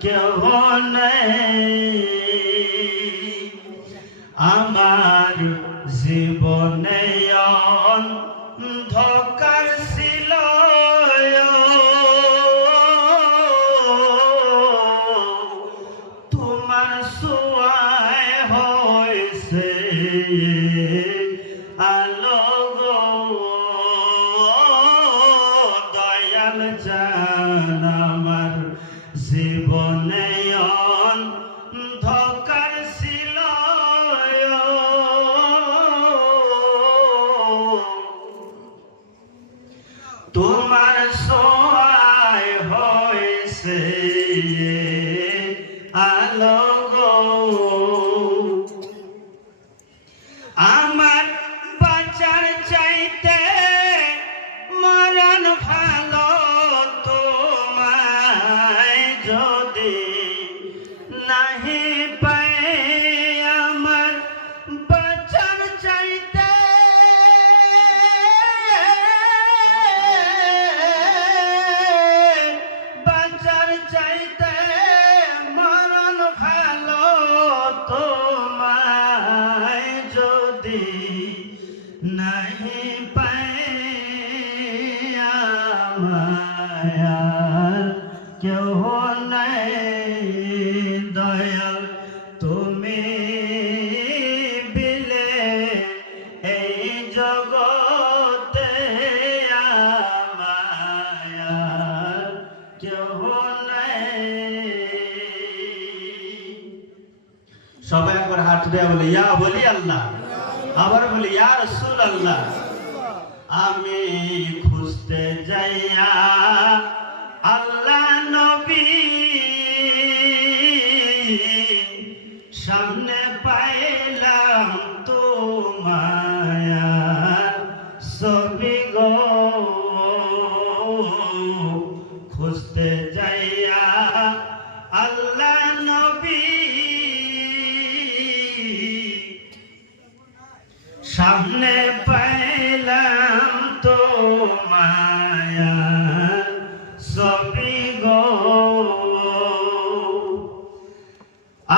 কেহ আমার জীবনে অন্ধকার তোমার সোয়ায় হয়েছে আলো আমার সবাই একবার হাত দেয়া বলে ইয়া বলি আল্লাহ আবার বলি, ইয়া রসুল আল্লাহ আমি খুঁজতে যাইয়া আল্লাহ নবী সামনে পাইলাম ছবি গো। খুঁজতে যাইয়া আল্লাহ নবী সামনে পাইলাম তো মায়া সবই গো।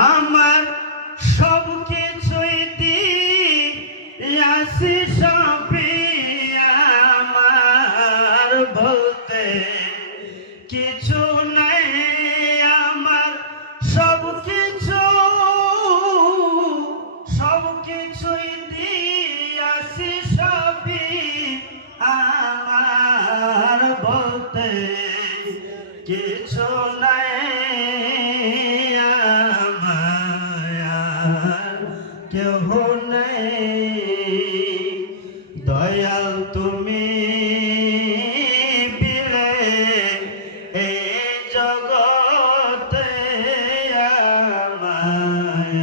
আমার সব কিছুই কিছু নাই কেহ নেই। দয়াল তুমি বিলে এই জগতে আমায়